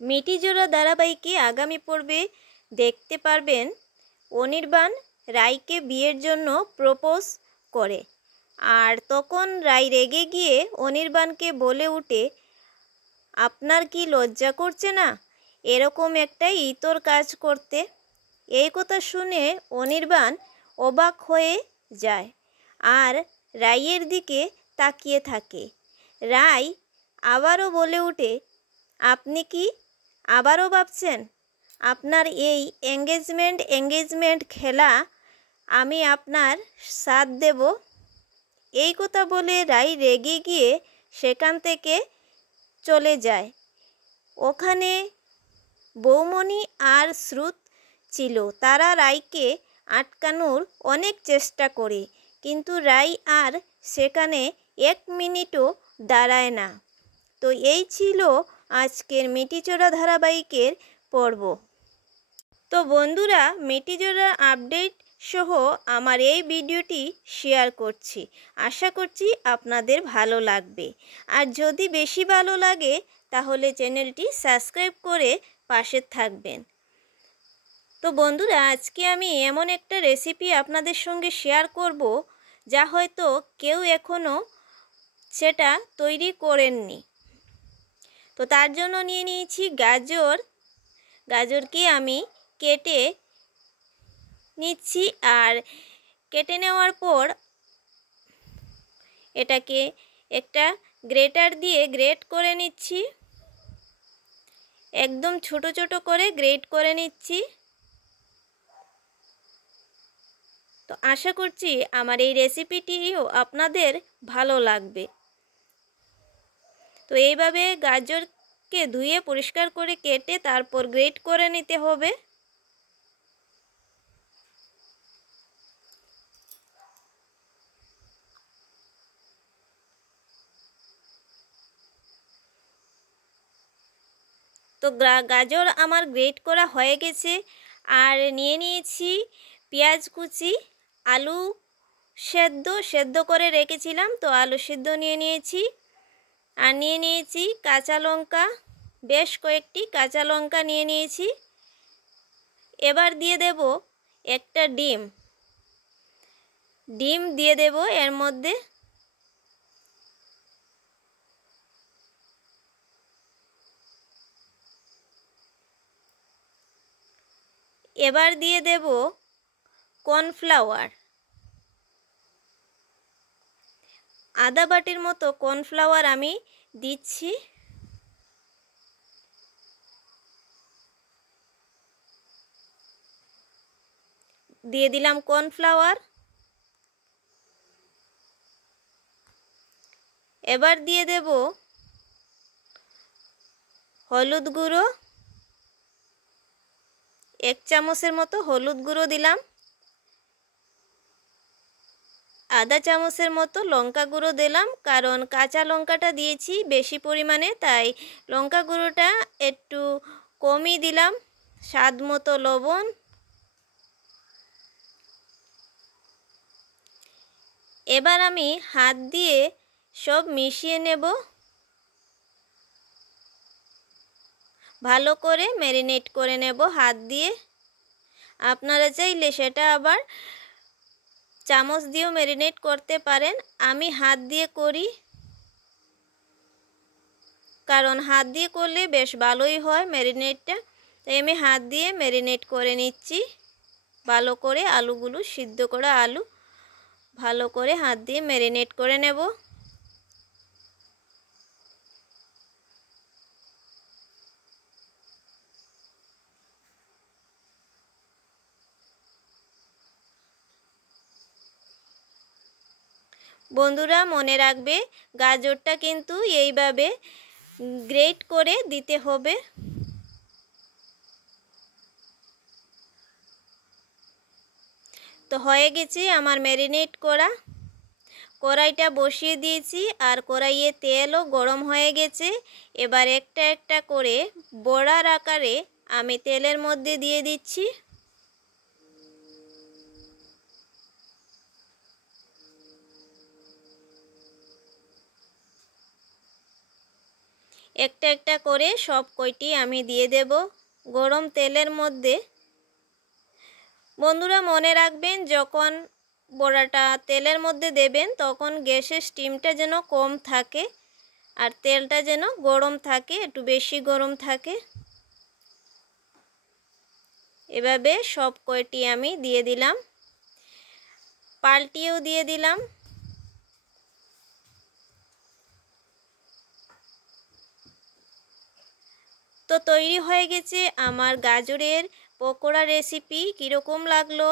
মিটিজোড়া ধারাবাহিকে আগামী পর্বে দেখতে পারবেন অনির্বাণ রায়কে বিয়ের জন্য প্রপোজ করে, আর তখন রায় রেগে গিয়ে অনির্বাণকে বলে ওঠে, আপনার কি লজ্জা করছে না এরকম একটা ইতর কাজ করতে? এই কথা শুনে অনির্বাণ অবাক হয়ে যায় আর রায়ের দিকে তাকিয়ে থাকে। রায় আবারও বলে ওঠে, আপনি কি আবারও ভাবছেন আপনার এই এঙ্গেজমেন্ট খেলা আমি আপনার সাথ দেব? এই কথা বলে রায় রেগে গিয়ে সেখান থেকে চলে যায়। ওখানে বৌমণি আর শ্রুত ছিল। তারা রায়কে আটকানোর অনেক চেষ্টা করে, কিন্তু রায় আর সেখানে 1 মিনিটও দাঁড়ায় না। তো এই ছিল আজকের মিটিজোড়া ধারাবাহিকের পর্ব। তো বন্ধুরা, মিটিজোড়া আপডেট সহ আমার এই ভিডিওটি শেয়ার করছি। আশা করছি আপনাদের ভালো লাগবে, আর যদি বেশি ভালো লাগে তাহলে চ্যানেলটি সাবস্ক্রাইব করে পাশে থাকবেন। তো বন্ধুরা, আজকে আমি এমন একটা রেসিপি আপনাদের সঙ্গে শেয়ার করব যা হয়তো কেউ এখনও সেটা তৈরি করেননি। তো তার জন্য নিয়ে নিয়েছি গাজরকে আমি কেটে নিচ্ছি, আর কেটে নেওয়ার পর এটাকে একটা গ্রেটার দিয়ে গ্রেট করে নিচ্ছি। একদম ছোট ছোট করে গ্রেট করে নিচ্ছি। তো আশা করছি আমার এই রেসিপিটিও আপনাদের ভালো লাগবে। তো এইভাবে গাজরকে ধুয়ে পরিষ্কার করে কেটে তারপর গ্রেট করে নিতে হবে। তো গাজর আমার গ্রেট করা হয়ে গেছে। আর নিয়ে নিয়েছি পেঁয়াজ কুচি, আলু সেদ্ধ করে রেখেছিলাম, তো আলু সেদ্ধ নিয়ে নিয়েছি। আর নিয়ে নিয়েছি কাঁচা লঙ্কা, বেশ কয়েকটি কাঁচা লঙ্কা নিয়ে নিয়েছি। এবার দিয়ে দেব একটা ডিম দিয়ে দেব এর মধ্যে। এবার দিয়ে দেব কর্নফ্লাওয়ার, আধা বাটির মতো কর্নফ্লাওয়ার আমি দিচ্ছি। দিয়ে দিলাম কর্নফ্লাওয়ার। এবার দিয়ে দেব হলুদ গুঁড়ো, 1 চামচের মতো হলুদ গুঁড়ো দিলাম। আধা চামচের মতো লঙ্কা গুঁড়ো দিলাম, কারণ কাঁচা লঙ্কাটা দিয়েছি বেশি পরিমাণে, তাই লঙ্কা গুঁড়োটা একটু কমই দিলাম। স্বাদ মতো লবণ। এবার আমি হাত দিয়ে সব মিশিয়ে নেব, ভালো করে ম্যারিনেট করে নেব হাত দিয়ে। আপনারা চাইলে সেটা আবার চামচ দিয়েও ম্যারিনেট করতে পারেন। আমি হাত দিয়ে করি, কারণ হাত দিয়ে করলে বেশ ভালোই হয় ম্যারিনেটটা। তাই আমি হাত দিয়ে ম্যারিনেট করে নিচ্ছি ভালো করে। আলুগুলো সিদ্ধ করা আলু ভালো করে হাত দিয়ে ম্যারিনেট করে নেব। বন্ধুরা, মনে রাখবে গাজরটা কিন্তু এইভাবে গ্রেট করে দিতে হবে। তো হয়ে গেছে আমার ম্যারিনেট করা। কড়াইটা বসিয়ে দিয়েছি আর কড়াইয়ে তেলও গরম হয়ে গেছে। এবার একটা একটা করে বড়ার আকারে আমি তেলের মধ্যে দিয়ে দিচ্ছি। একটা একটা করে সব কয়টি আমি দিয়ে দেব গরম তেলের মধ্যে। বন্ধুরা মনে রাখবেন, যখন বড়াটা তেলের মধ্যে দেবেন তখন গ্যাসের স্টিমটা যেন কম থাকে আর তেলটা যেন গরম থাকে, একটু বেশি গরম থাকে। এভাবে সব কয়টি আমি দিয়ে দিলাম, পাল্টিয়েও দিয়ে দিলাম। তো তৈরি হয়ে গেছে আমার গাজরের পকোড়া রেসিপি। কীরকম লাগলো